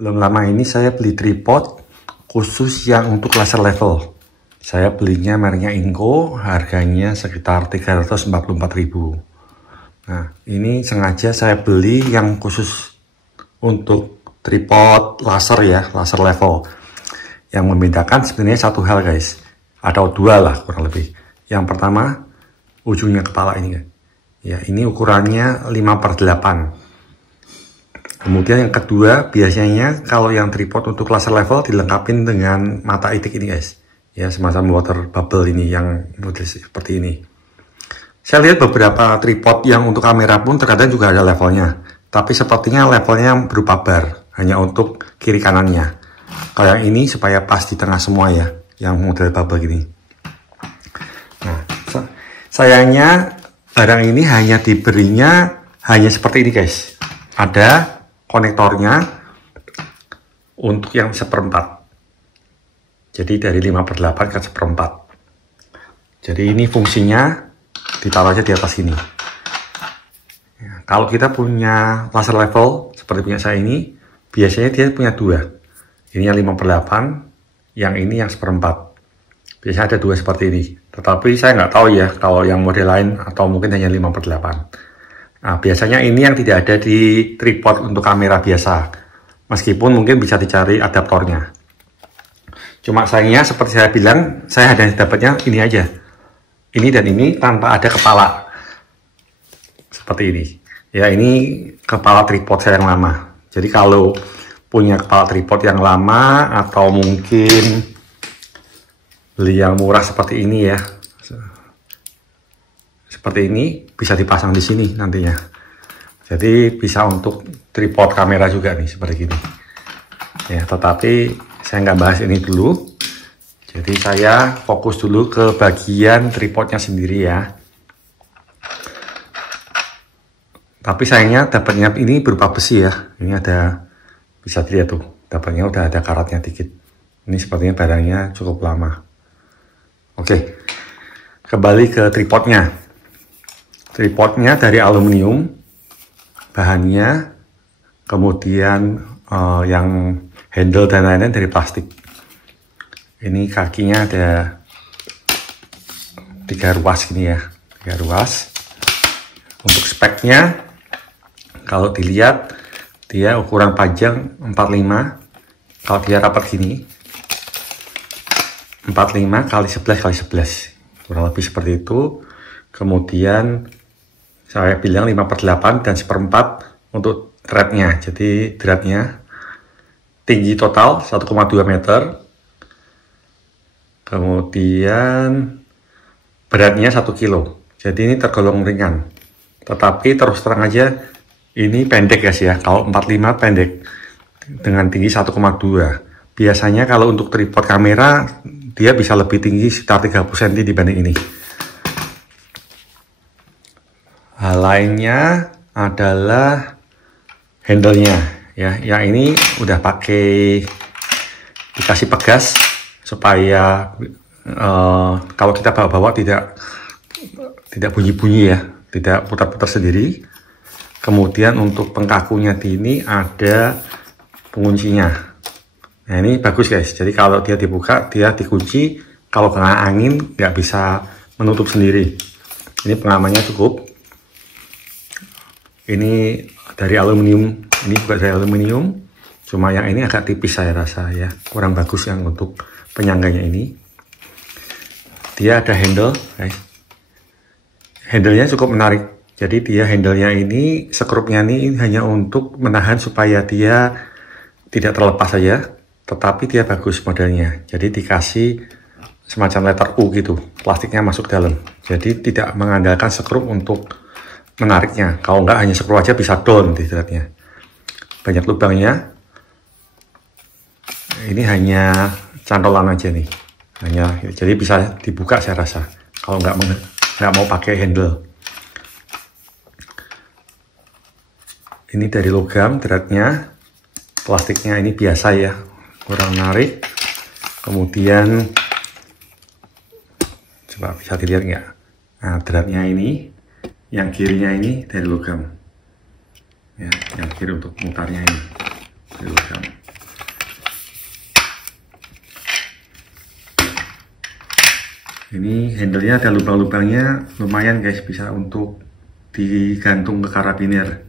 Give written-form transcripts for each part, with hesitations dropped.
Belum lama ini saya beli tripod khusus yang untuk laser level. Saya belinya mereknya Inco, harganya sekitar 344.000. Nah, ini sengaja saya beli yang khusus untuk tripod laser ya, laser level. Yang membedakan sebenarnya satu hal guys, atau dua lah kurang lebih. Yang pertama, ujungnya kepala ini guys. Ya, ini ukurannya 5/8. Kemudian yang kedua, biasanya kalau yang tripod untuk laser level dilengkapi dengan mata itik ini guys. Ya, semacam water bubble ini yang model seperti ini. Saya lihat beberapa tripod yang untuk kamera pun terkadang juga ada levelnya. Tapi sepertinya levelnya berupa bar, hanya untuk kiri kanannya. Kalau yang ini supaya pas di tengah semua ya, yang model bubble gini. Nah, sayangnya barang ini hanya diberinya hanya seperti ini guys. Ada konektornya untuk yang 1/4. Jadi dari 5/8 ke 1/4. Jadi ini fungsinya ditaruh aja di atas sini. Ya, kalau kita punya laser level seperti punya saya ini, biasanya dia punya dua. Ini yang 5/8, yang ini yang 1/4. Biasanya ada dua seperti ini. Tetapi saya nggak tahu ya kalau yang model lain atau mungkin hanya 5/8. Nah, biasanya ini yang tidak ada di tripod untuk kamera biasa. Meskipun mungkin bisa dicari adaptornya. Cuma sayangnya seperti saya bilang, saya hanya dapatnya ini aja. Ini dan ini tanpa ada kepala. Seperti ini. Ya, ini kepala tripod saya yang lama. Jadi kalau punya kepala tripod yang lama atau mungkin beli yang murah seperti ini ya. Seperti ini bisa dipasang di sini nantinya. Jadi bisa untuk tripod kamera juga nih seperti gini. Ya, tetapi saya nggak bahas ini dulu. Jadi saya fokus dulu ke bagian tripodnya sendiri ya. Tapi sayangnya dapatnya ini berupa besi ya. Ini ada, bisa dilihat tuh, dapatnya udah ada karatnya dikit. Ini sepertinya barangnya cukup lama. Oke, kembali ke tripodnya. Tripodnya dari aluminium, bahannya, kemudian yang handle dan lain-lain dari plastik. Ini kakinya ada 3 ruas gini ya, 3 ruas. Untuk speknya, kalau dilihat dia ukuran panjang 45, kalau dia rapat gini 45 x 11 x 11, kurang lebih seperti itu. Kemudian saya bilang 5/8 dan 1/4 untuk threadnya. Jadi threadnya tinggi total 1,2 meter. Kemudian beratnya 1 kilo. Jadi ini tergolong ringan. Tetapi terus terang aja ini pendek guys ya. Kalau 45 pendek dengan tinggi 1,2. Biasanya kalau untuk tripod kamera dia bisa lebih tinggi sekitar 30 cm dibanding ini. Hal lainnya adalah handle-nya ya. Yang ini udah pakai dikasih pegas supaya kalau kita bawa-bawa tidak bunyi-bunyi ya, tidak putar-putar sendiri. Kemudian untuk pengkakunya ini ada penguncinya. Nah, ini bagus guys. Jadi kalau dia dibuka, dia dikunci. Kalau kena angin nggak bisa menutup sendiri. Ini pengamannya cukup. Ini dari aluminium, ini juga dari aluminium. Cuma yang ini agak tipis saya rasa ya, kurang bagus yang untuk penyangganya ini. Dia ada handle, guys. Handle-nya cukup menarik. Jadi dia handle-nya ini, skrupnya ini hanya untuk menahan supaya dia tidak terlepas saja, tetapi dia bagus modelnya. Jadi dikasih semacam letter U gitu, plastiknya masuk dalam. Jadi tidak mengandalkan skrup untuk menariknya. Kalau nggak hanya skrup aja bisa down di threadnya. Banyak lubangnya. Ini hanya cantolan aja nih. Jadi bisa dibuka saya rasa. Kalau nggak mau pakai handle. Ini dari logam threadnya. Plastiknya ini biasa ya, kurang menarik. Kemudian coba bisa dilihat nggak? Nah, threadnya ini. Yang kirinya ini dari logam ya, yang kiri untuk mutarnya ini dari logam. Ini handle-nya ada lubang-lubangnya, lumayan guys, bisa untuk digantung ke karabiner.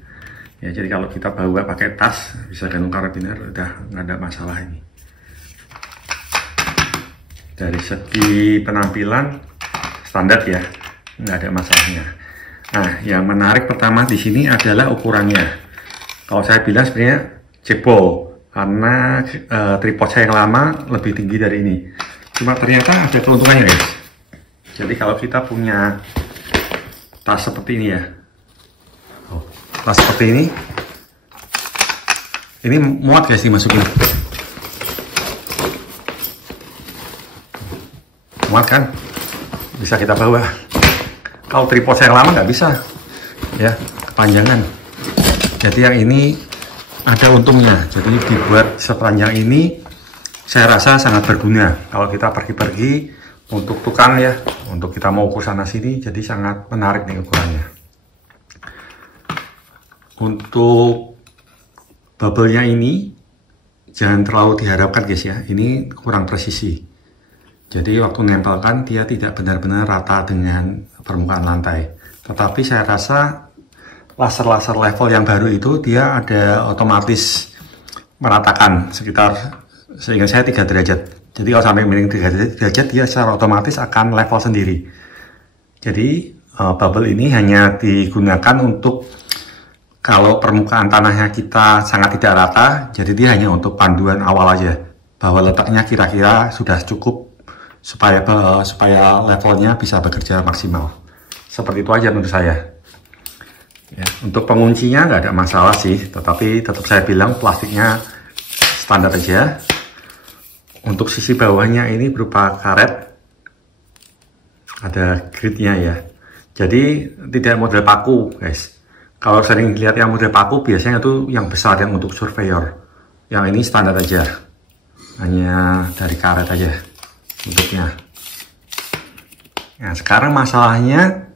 Ya, jadi kalau kita bawa pakai tas, bisa gantung karabiner, udah nggak ada masalah ini. Dari segi penampilan standar ya, nggak ada masalahnya. Nah, yang menarik pertama di sini adalah ukurannya. Kalau saya bilang sebenarnya jebol, karena tripod saya yang lama lebih tinggi dari ini. Cuma ternyata ada keuntungannya guys. Jadi kalau kita punya tas seperti ini ya, tas seperti ini muat guys dimasukin. Muat kan? Bisa kita bawa. Kalau tripod saya yang lama nggak bisa, ya kepanjangan. Jadi yang ini ada untungnya. Jadi dibuat sepanjang ini, saya rasa sangat berguna. Kalau kita pergi-pergi untuk tukang ya, untuk kita mau ukur sana sini, jadi sangat menarik nih ukurannya. Untuk bubble-nya ini jangan terlalu diharapkan guys ya, ini kurang presisi. Jadi waktu nempelkan dia tidak benar-benar rata dengan permukaan lantai. Tetapi saya rasa laser-laser level yang baru itu dia ada otomatis meratakan sekitar, sehingga saya 3 derajat. Jadi kalau sampai miring 3 derajat dia secara otomatis akan level sendiri. Jadi bubble ini hanya digunakan untuk kalau permukaan tanahnya kita sangat tidak rata, jadi dia hanya untuk panduan awal aja, bahwa letaknya kira-kira sudah cukup supaya levelnya bisa bekerja maksimal. Seperti itu aja menurut saya. Ya, untuk penguncinya nggak ada masalah sih, tetapi tetap saya bilang plastiknya standar aja. Untuk sisi bawahnya ini berupa karet, ada gridnya ya. Jadi tidak model paku guys. Kalau sering lihat yang model paku biasanya itu yang besar, yang untuk surveyor. Yang ini standar aja, hanya dari karet aja bentuknya. Nah sekarang masalahnya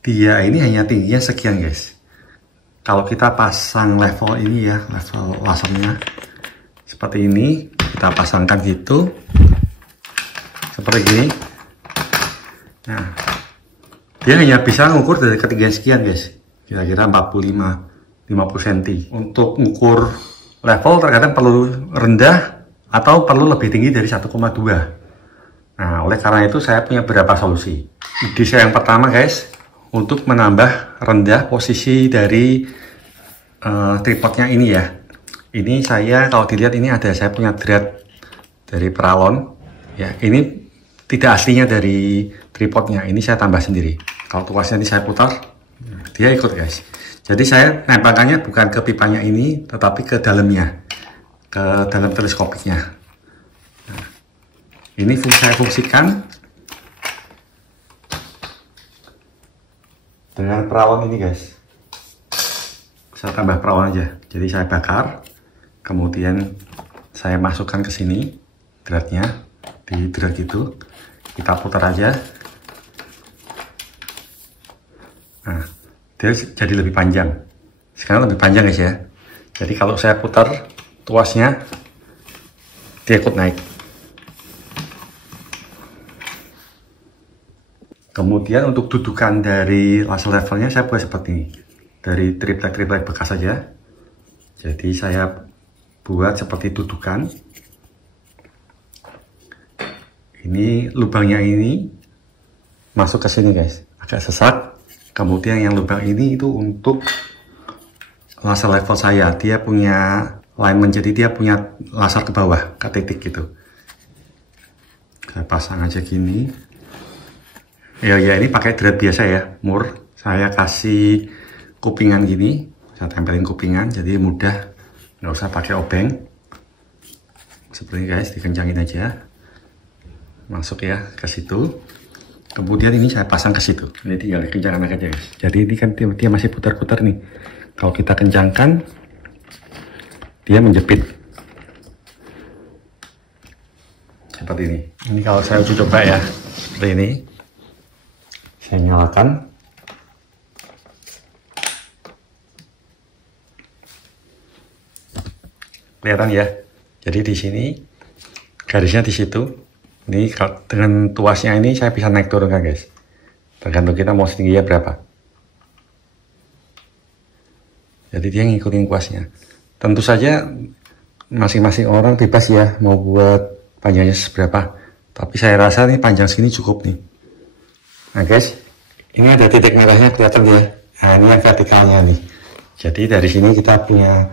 dia ini hanya tingginya sekian guys. Kalau kita pasang level ini ya, level lasernya seperti ini, kita pasangkan gitu seperti gini. Nah dia hanya bisa mengukur dari ketinggian sekian guys, kira-kira 45-50 cm. Untuk mengukur level terkadang perlu rendah atau perlu lebih tinggi dari 1,2. Nah oleh karena itu saya punya beberapa solusi. Ide saya yang pertama guys, untuk menambah rendah posisi dari tripodnya ini ya. Ini saya kalau dilihat ini ada, saya punya thread dari Pralon ya. Ini tidak aslinya dari tripodnya, ini saya tambah sendiri. Kalau tuasnya ini saya putar, dia ikut guys. Jadi saya nempelkannya bukan ke pipanya ini, tetapi ke dalamnya, ke dalam teleskopiknya. Nah, ini saya fungsikan dengan Pralon ini guys. Saya tambah Pralon aja. Jadi saya bakar, kemudian saya masukkan ke sini threadnya, di thread gitu, kita putar aja. Nah dia jadi lebih panjang. Sekarang lebih panjang guys ya. Jadi kalau saya putar tuasnya, dia ikut naik. Kemudian untuk dudukan dari laser levelnya saya buat seperti ini, dari triplek bekas saja. Jadi saya buat seperti dudukan. Ini lubangnya ini masuk ke sini guys, agak sesak. Kemudian yang lubang ini itu untuk laser level saya. Dia punya alignment, jadi dia punya laser ke bawah, ke titik gitu. Saya pasang aja gini. Ya ini pakai thread biasa ya, mur. Saya kasih kupingan gini, saya tempelin kupingan, jadi mudah, nggak usah pakai obeng. Seperti ini guys, dikencangin aja, masuk ya ke situ. Kemudian ini saya pasang ke situ. Ini tinggal dikencangkan aja guys. Jadi ini kan dia masih putar-putar nih. Kalau kita kencangkan, dia menjepit. Seperti ini. Ini kalau saya uji coba ya, seperti ini. Saya nyalakan. Kelihatan ya. Jadi di sini garisnya di situ. Ini dengan tuasnya ini saya bisa naik turun kan guys, tergantung kita mau setingginya berapa. Jadi dia ngikutin tuasnya. Tentu saja masing-masing orang bebas ya mau buat panjangnya seberapa, tapi saya rasa nih panjang segini cukup nih. Nah guys, ini ada titik merahnya kelihatan ya. Nah ini yang vertikalnya nih. Jadi dari sini kita punya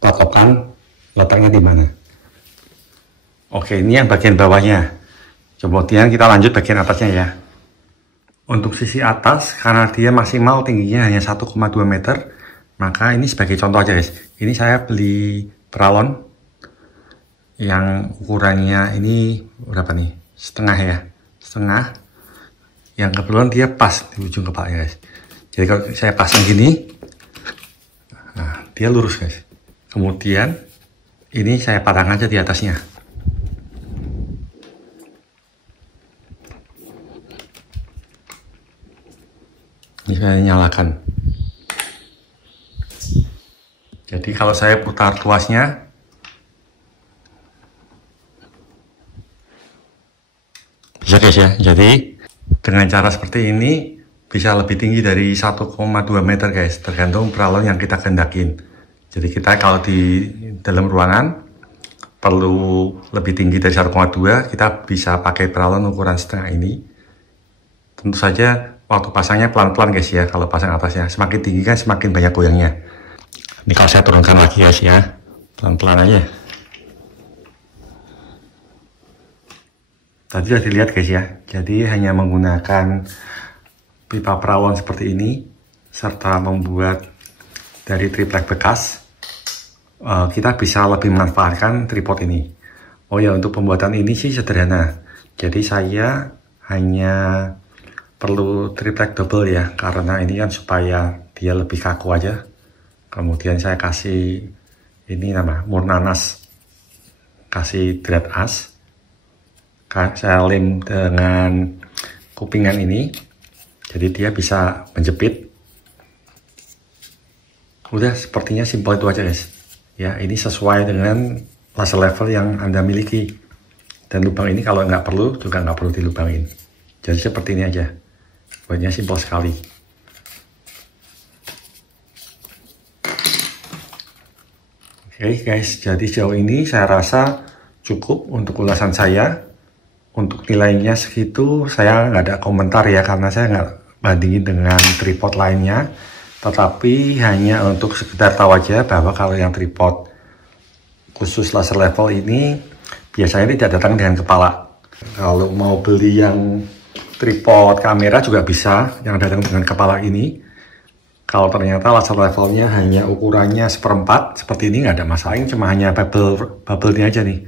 patokan letaknya di mana. Oke, ini yang bagian bawahnya. Kemudian kita lanjut bagian atasnya ya. Untuk sisi atas, karena dia maksimal tingginya hanya 1,2 meter, maka ini sebagai contoh aja guys. Ini saya beli peralon yang ukurannya ini berapa nih? Setengah ya, setengah. Yang kebetulan dia pas di ujung kepalanya guys. Jadi kalau saya pasang gini, nah dia lurus guys. Kemudian ini saya pasang aja di atasnya. Ini saya nyalakan. Jadi kalau saya putar tuasnya, bisa guys ya. Jadi dengan cara seperti ini bisa lebih tinggi dari 1,2 meter guys, tergantung peralon yang kita kendakin. Jadi kita kalau di dalam ruangan perlu lebih tinggi dari 1,2, kita bisa pakai peralon ukuran setengah ini. Tentu saja waktu pasangnya pelan-pelan guys ya. Kalau pasang atasnya semakin tinggi kan semakin banyak goyangnya. Ini kalau saya turunkan lagi guys ya, pelan-pelan aja. Tadi sudah dilihat guys ya. Jadi hanya menggunakan pipa peralon seperti ini serta membuat dari triplek bekas, kita bisa lebih memanfaatkan tripod ini. Oh ya, untuk pembuatan ini sih sederhana. Jadi saya hanya perlu triplek double ya, karena ini kan supaya dia lebih kaku aja. Kemudian saya kasih ini nama Murnanas, kasih thread as, saya lem dengan kupingan ini, jadi dia bisa menjepit. Udah, sepertinya simpel itu aja guys. Ya, ini sesuai dengan laser level yang Anda miliki. Dan lubang ini kalau nggak perlu juga nggak perlu dilubangin. Jadi seperti ini aja. Buatnya simpel sekali. Oke guys, jadi sejauh ini saya rasa cukup untuk ulasan saya. Untuk nilainya segitu saya nggak ada komentar ya, karena saya nggak bandingin dengan tripod lainnya. Tetapi hanya untuk sekedar tahu aja bahwa kalau yang tripod khusus laser level ini biasanya tidak datang dengan kepala. Kalau mau beli yang tripod kamera juga bisa yang datang dengan kepala ini. Kalau ternyata laser levelnya hanya ukurannya 1/4 seperti ini, nggak ada masalah. Ini cuma hanya bubble-nya aja nih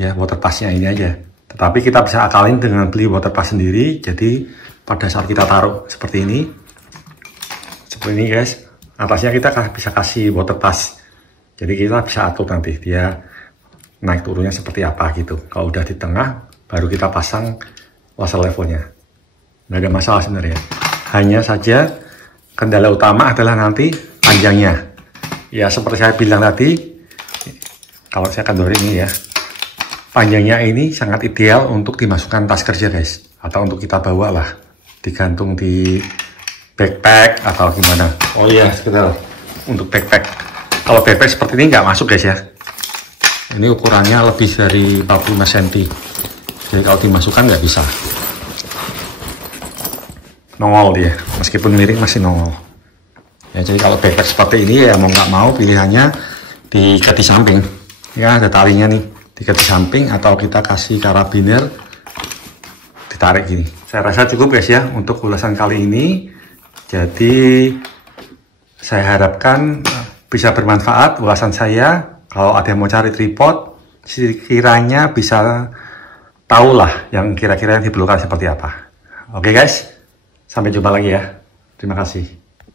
ya, water pass-nya ini aja. Tetapi kita bisa akalin dengan beli water pass sendiri. Jadi pada saat kita taruh seperti ini guys, atasnya kita bisa kasih water pass. Jadi kita bisa atur nanti dia naik turunnya seperti apa gitu. Kalau udah di tengah baru kita pasang laser levelnya. Nggak ada masalah sebenarnya. Hanya saja kendala utama adalah nanti panjangnya. Ya seperti saya bilang tadi, kalau saya kendor ini ya, panjangnya ini sangat ideal untuk dimasukkan tas kerja guys, atau untuk kita bawa lah, digantung di backpack atau gimana. Oh iya, sekedar untuk backpack. Kalau backpack seperti ini nggak masuk guys ya. Ini ukurannya lebih dari 45 cm. Jadi kalau dimasukkan nggak bisa. Nongol dia, meskipun miring masih nongol. Ya jadi kalau backpack seperti ini ya mau nggak mau pilihannya diikat di samping. Ya ada talinya nih, diikat di samping atau kita kasih karabiner ditarik gini. Saya rasa cukup guys ya untuk ulasan kali ini. Jadi saya harapkan bisa bermanfaat ulasan saya. Kalau ada yang mau cari tripod, sekiranya bisa tahulah yang kira-kira yang diperlukan seperti apa. Oke guys, sampai jumpa lagi ya. Terima kasih.